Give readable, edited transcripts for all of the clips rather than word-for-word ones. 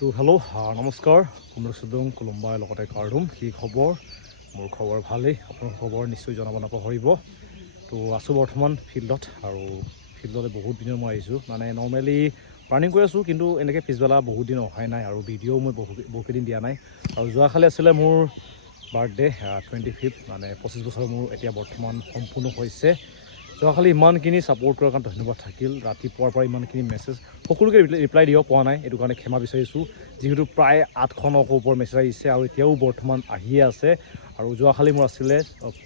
তো হেল্ল' নমস্কাৰ মোৰ সুদং কোলম্বাই লগতে কাৰ্ডুম কি খবৰ মোৰ খবৰ ভালেই আপোনাৰ খবৰ নিশ্চয় জনাব নাপাহৰিব তো আছোঁ বৰ্তমান ফিল্ডত আৰু ফিল্ডলৈ বহুত দিনৰ মই আহিছোঁ মানে নৰ্মেলি ৰানিং কৰি আছোঁ কিন্তু এনেকৈ পিছবেলা বহুত দিন অহাই নাই আৰু ভিডিঅ' মই বহুকেইদিন দিয়া নাই আৰু যোৱাকালি আছিলে মোৰ বাৰ্থডে 25 মানে 25 বছৰ মোৰ এতিয়া বৰ্তমান সম্পূৰ্ণ হৈছে যোৱাকালি ইমানখিনি ছাপোৰ্ট কৰাৰ কাৰণে ধন্যবাদ থাকিল ৰাতিপুৱাৰ পৰা ইমানখিনি মেছেজ সকলোকে ৰিপ্লাই দিব পৰা নাই এইটো কাৰণে ক্ষমা বিচাৰিছোঁ যিহেতু প্ৰায় 800 ওপৰ মেছেজ আহিছে আৰু এতিয়াও বৰ্তমান আহিয়ে আছে আৰু যোৱাকালি মোৰ আছিলে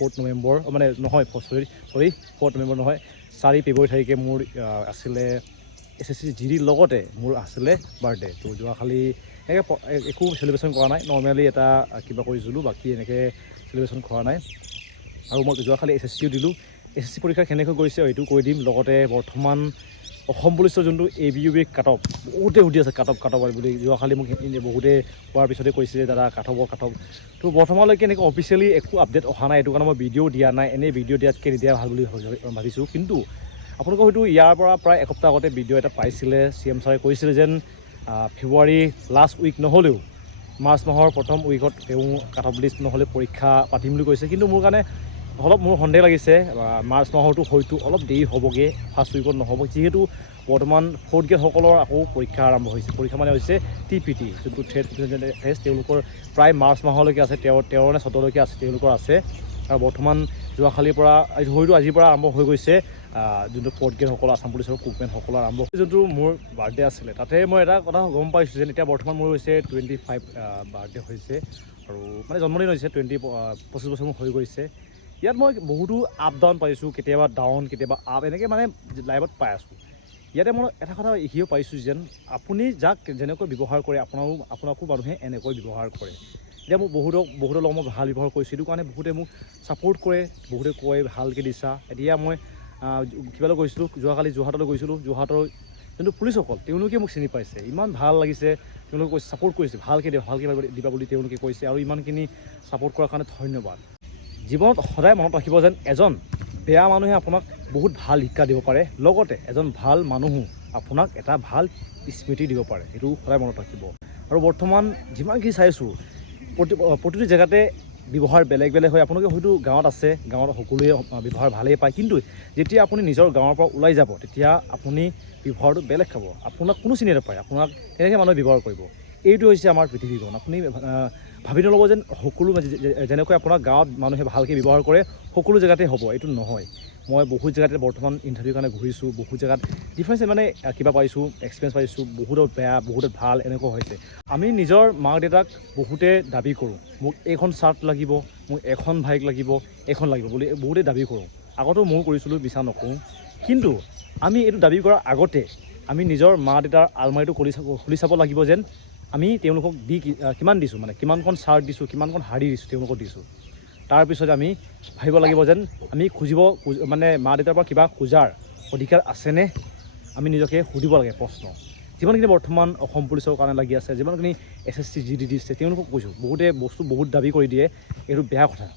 4 নৱেম্বৰ মানে নহয় চৰি 4 নৱেম্বৰ নহয় 4 ফেব্ৰুৱাৰী তাৰিখে মোৰ আছিলে SSC GD লগতে মোৰ আছিলে বাৰ্থডে তো যোৱাকালি একো চেলিব্ৰেশ্যন কৰা নাই নৰ্মেলি এটা কিবা কৰিছিলোঁ বাকী এনেকৈ চেলিব্ৰেশ্যন কৰা নাই আৰু মই যোৱাকালি SSCও দিলোঁ SSC পৰীক্ষা কেনেকৈ গৈছে এইটো কৈ দিম লগতে বৰ্তমান অসম পুলিচৰ যোনটো ABUB কাটঅফ বহুতে সুধি আছে কাটঅফ বুলি যোৱাকালি মোক বহুতে কোৱাৰ পিছতে কৈছে যে দাদা কাটঅফ তো বৰ্তমানলৈকে এনেকৈ অফিচিয়েলি একো আপডেট অহা নাই এইটো কাৰণে মই ভিডিঅ' দিয়া নাই এনেই ভিডিঅ' দিয়াতকৈ নিদিয়া ভাল বুলি ভাবিছোঁ কিন্তু আপোনালোকৰ হয়তো ইয়াৰ পৰা প্ৰায় এসপ্তাহ আগতে ভিডিঅ' এটা পাইছিলে CM ছাৰে কৈছিলে যেন ফেব্ৰুৱাৰী লাষ্ট উইক নহ'লেও মাৰ্চ মাহৰ প্ৰথম উইকত তেওঁ কাটঅফ লিষ্ট নহ'লে পৰীক্ষা পাতিম বুলি কৈছে কিন্তু মোৰ কাৰণে অলপ মোৰ সন্দেহ লাগিছে মাৰ্চ মাহৰটো হয়তো অলপ দেৰি হ'বগৈ ফাৰ্ষ্ট উইকত নহ'ব যিহেতু বৰ্তমান ফ'ৰ্থ গ্ৰেডসকলৰ আকৌ পৰীক্ষা আৰম্ভ হৈছে পৰীক্ষা মানে হৈছে TPT যোনটো থ্ৰেড টেষ্ট তেওঁলোকৰ প্ৰায় মাৰ্চ মাহলৈকে আছে 13 নে 14লৈকে আছে তেওঁলোকৰ আছে আৰু বৰ্তমান যোৱাকালিৰ পৰা হয়তো আজিৰ পৰা আৰম্ভ হৈ গৈছে যোনটো ফ'ৰ্থ গ্ৰেডসকল আছাম পুলিচৰ কুকমেনসকলৰ আৰম্ভ যোনটো মোৰ বাৰ্থডে আছিলে তাতে মই এটা কথা গম পাইছোঁ যেন এতিয়া বৰ্তমান মোৰ হৈছে 25 বাৰ্থডে হৈছে আৰু মানে জন্মদিন হৈছে 25 বছৰ মোৰ হৈ গৈছে ইয়াত মই বহুতো আপ ডাউন পাইছোঁ কেতিয়াবা ডাউন কেতিয়াবা আপ এনেকৈ মানে লাইফত পাই আছোঁ ইয়াতে মই এটা কথা শিকিব পাৰিছোঁ যেন আপুনি যাক যেনেকৈ ব্যৱহাৰ কৰে আপোনাকো মানুহে এনেকৈ ব্যৱহাৰ কৰে এতিয়া মোক বহুতৰ লগত মই ভাল ব্যৱহাৰ কৰিছোঁ সেইটো কাৰণে বহুতে মোক ছাপোৰ্ট কৰে বহুতে কয় ভালকৈ দিছা এতিয়া মই কিবালৈ গৈছিলোঁ যোৱাকালি যোৰহাটলৈ গৈছিলোঁ যোৰহাটৰ যোনটো পুলিচসকল তেওঁলোকে মোক চিনি পাইছে ইমান ভাল লাগিছে তেওঁলোকে কৈছে ছাপোৰ্ট কৰিছে ভালকৈ দিবা বুলি তেওঁলোকে কৈছে আৰু ইমানখিনি ছাপোৰ্ট কৰাৰ কাৰণে ধন্যবাদ জীৱনত সদায় মনত ৰাখিব যেন এজন বেয়া মানুহে আপোনাক বহুত ভাল শিক্ষা দিব পাৰে লগতে এজন ভাল মানুহো আপোনাক এটা ভাল স্মৃতি দিব পাৰে সেইটো সদায় মনত ৰাখিব আৰু বৰ্তমান যিমানখিনি চাইছোঁ প্ৰতিটো জেগাতে ব্যৱহাৰ বেলেগ হয় আপোনালোকে হয়তো গাঁৱত আছে গাঁৱত সকলোৱে ব্যৱহাৰ ভালেই পায় কিন্তু যেতিয়া আপুনি নিজৰ গাঁৱৰ পৰা ওলাই যাব তেতিয়া আপুনি ব্যৱহাৰটো বেলেগ খাব আপোনাক কোনো চিনি নাপায় আপোনাক তেনেকৈ মানুহে ব্যৱহাৰ কৰিব এইটো হৈছে আমাৰ পৃথিৱীখন আপুনি ভাবি নল'ব যেন সকলো যেনেকৈ আপোনাক গাঁৱত মানুহে ভালকৈ ব্যৱহাৰ কৰে সকলো জেগাতে হ'ব এইটো নহয় মই বহুত জেগাতে বৰ্তমান ইণ্টাৰভিউৰ কাৰণে ঘূৰিছোঁ বহুত জেগাত ডিফাৰেঞ্চ মানে কিবা পাইছোঁ এক্সপিৰিয়েঞ্চ পাইছোঁ বহুতো বেয়া বহুতো ভাল এনেকুৱা হৈছে আমি নিজৰ মাক দেউতাক বহুতে দাবী কৰোঁ মোক এইখন চাৰ্ট লাগিব মোক এখন বাইক লাগিব এখন লাগিব বুলি বহুতে দাবী কৰোঁ আগতেও ময়ো কৰিছিলোঁ বিচাৰ নকৰোঁ কিন্তু আমি এইটো দাবী কৰাৰ আগতে আমি নিজৰ মা দেউতাৰ আলমাৰীটো খুলি চাব লাগিব যেন আমি তেওঁলোকক কিমান দিছোঁ মানে কিমানখন চাৰ্ট দিছোঁ কিমানখন শাড়ী দিছোঁ তেওঁলোকক দিছোঁ তাৰপিছত আমি ভাবিব লাগিব যেন আমি মানে মা দেউতাৰ পৰা কিবা খোজাৰ অধিকাৰ আছেনে আমি নিজকে সুধিব লাগে প্ৰশ্ন যিমানখিনি বৰ্তমান অসম পুলিচৰ কাৰণে লাগি আছে যিমানখিনি SSC GD দিছে তেওঁলোকক কৈছোঁ বহুতে বস্তু বহুত দাবী কৰি দিয়ে এইটো বেয়া কথা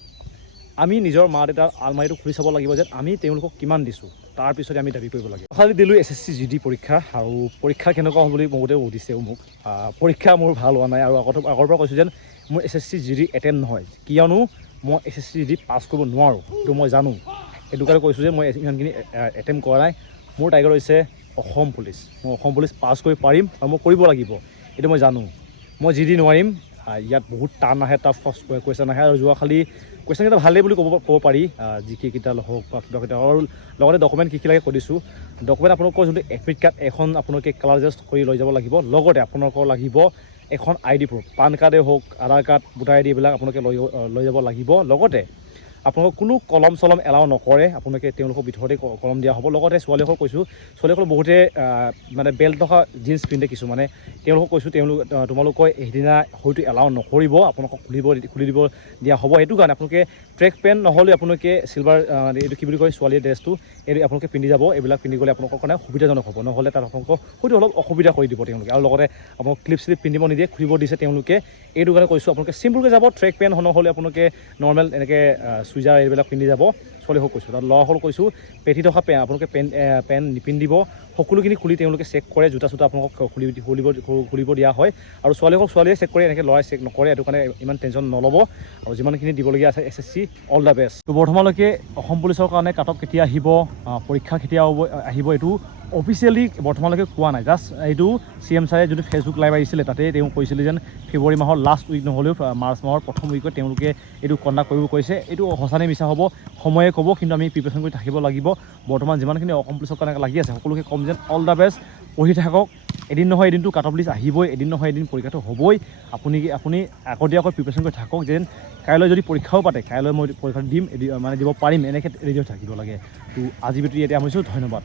আমি নিজৰ মা দেউতাৰ আলমাৰীটো খুলি চাব লাগিব যেন আমি তেওঁলোকক কিমান দিছোঁ তাৰপিছতে আমি দাবী কৰিব লাগে খালি দিলোঁ SSC GD পৰীক্ষা আৰু পৰীক্ষা কেনেকুৱা হ'ল বুলি বহুতে সুধিছেও মোক পৰীক্ষা মোৰ ভাল হোৱা নাই আৰু আগৰ পৰা কৈছোঁ যেন মোৰ SSC GD এটেম্প নহয় কিয়নো মই SSC GD পাছ কৰিব নোৱাৰোঁ সেইটো মই জানো সেইটো কাৰণে কৈছোঁ যে মই ইমানখিনি এটেম্প কৰা নাই মোৰ টাৰ্গেট হৈছে অসম পুলিচ মই অসম পুলিচ পাছ কৰিব পাৰিম আৰু মই কৰিব লাগিব এইটো মই জানো মই GD নোৱাৰিম ইয়াত বহুত টান আহে টাফ কুৱেশ্যন আহে আৰু যোৱাকালি কুৱেশ্যনকেইটা ভালেই বুলি ক'ব পাৰি জিকেইটা হওক বা কিবা আৰু লগতে ডকুমেণ্ট কি লাগে কৈ দিছোঁ ডকুমেণ্ট আপোনালোকৰ যোনটো এডমিট কাৰ্ড এখন আপোনালোকে কালাৰ জাষ্ট কৰি লৈ যাব লাগিব লগতে আপোনালোকৰ লাগিব এখন ID প্ৰুফ পান কাৰ্ডেই হওক আধাৰ কাৰ্ড ভোটাৰ ID এইবিলাক আপোনালোকে লৈ যাব লাগিব লগতে আপোনালোকক কোনো কলম চলম এলাও নকৰে আপোনালোকে তেওঁলোকৰ ভিতৰতে কলম দিয়া হ'ব লগতে ছোৱালীসকল কৈছোঁ ছোৱালীসকল বহুতে মানে বেল্ট থকা জিন্স পিন্ধে কিছুমানে তেওঁলোকক কৈছোঁ তোমালোকৰ সেইদিনা হয়তো এলাও নকৰিব আপোনালোকক খুলি দিব দিয়া হ'ব সেইটো কাৰণে আপোনালোকে ট্ৰেক পেণ্ট নহ'লে আপোনালোকে চিলভাৰ এইটো কি বুলি কয় ছোৱালীৰ ড্ৰেছটো এইটো আপোনালোকে পিন্ধি যাব এইবিলাক পিন্ধি গ'লে আপোনালোকৰ কাৰণে সুবিধাজনক হ'ব নহ'লে তাত আপোনালোকক হয়তো অলপ অসুবিধা কৰি দিব তেওঁলোকে আৰু লগতে আপোনালোক ক্লিপ পিন্ধিব নিদিয়ে খুলিব দিছে তেওঁলোকে এইটো কাৰণে কৈছোঁ আপোনালোকে চিম্পুলকৈ যাব ট্ৰেক পেণ্ট নহ'লে আপোনালোকে নৰ্মেল এনেকৈ চুইজাৰ এইবিলাক পিন্ধি যাব ছোৱালীসকল কৈছোঁ, তাত ল'ৰাসকল কৈছোঁ পেটি থকা আপোনালোকে পেণ্ট নিপিন্ধিব, সকলোখিনি খুলি তেওঁলোকে চেক কৰে, জোতা চোতা আপোনালোকক খুলিব দিয়া হয়। আৰু ছোৱালীয়ে চেক কৰে, এনেকৈ ল'ৰাই চেক নকৰে, এইটো কাৰণে ইমান টেনশ্যন নল'ব। আৰু যিমানখিনি দিবলগীয়া আছে SSC অল দ্য বেষ্ট। ত' বৰ্তমানলৈকে অসম পুলিচৰ কাৰণে কাট অফ কেতিয়া আহিব, পৰীক্ষা কেতিয়া আহিব, এইটো অফিচিয়েলি বৰ্তমানলৈকে কোৱা নাই। জাষ্ট এইটো CM ছাৰে যোনটো ফেচবুক লাইভ আহিছিলে তাতে তেওঁ কৈছিলে যেন ফেব্ৰুৱাৰী মাহৰ লাষ্ট উইক নহ'লেও মাৰ্চ মাহৰ প্ৰথম উইকত তেওঁলোকে এইটো কণ্ডাক্ট কৰিব কৈছে। এইটো সঁচানে মিছা হ'ব সময়ে ক'ব, কিন্তু আমি প্ৰিপেৰেশ্যন কৰি থাকিব লাগিব। বৰ্তমান যিমানখিনি অসম পুলিচৰ কাৰণে লাগি আছে সকলোকে কম যেন অল দ্য বেষ্ট, পঢ়ি থাকক। এদিন নহয় এদিনটো কাট অফ লিষ্ট আহিবই, এদিন নহয় এদিন পৰীক্ষাটো হ'বই। আপুনি আগতীয়াকৈ প্ৰিপেৰেশ্যন কৰি থাকক, যেন কাইলৈ যদি পৰীক্ষাও পাতে, কাইলৈ মই পৰীক্ষাটো দিব পাৰিম, এনেকৈ ৰেডি হৈ থাকিব লাগে। তো আজি ভিডিঅ'টো ইয়াতে সামৰিছোঁ, ধন্যবাদ।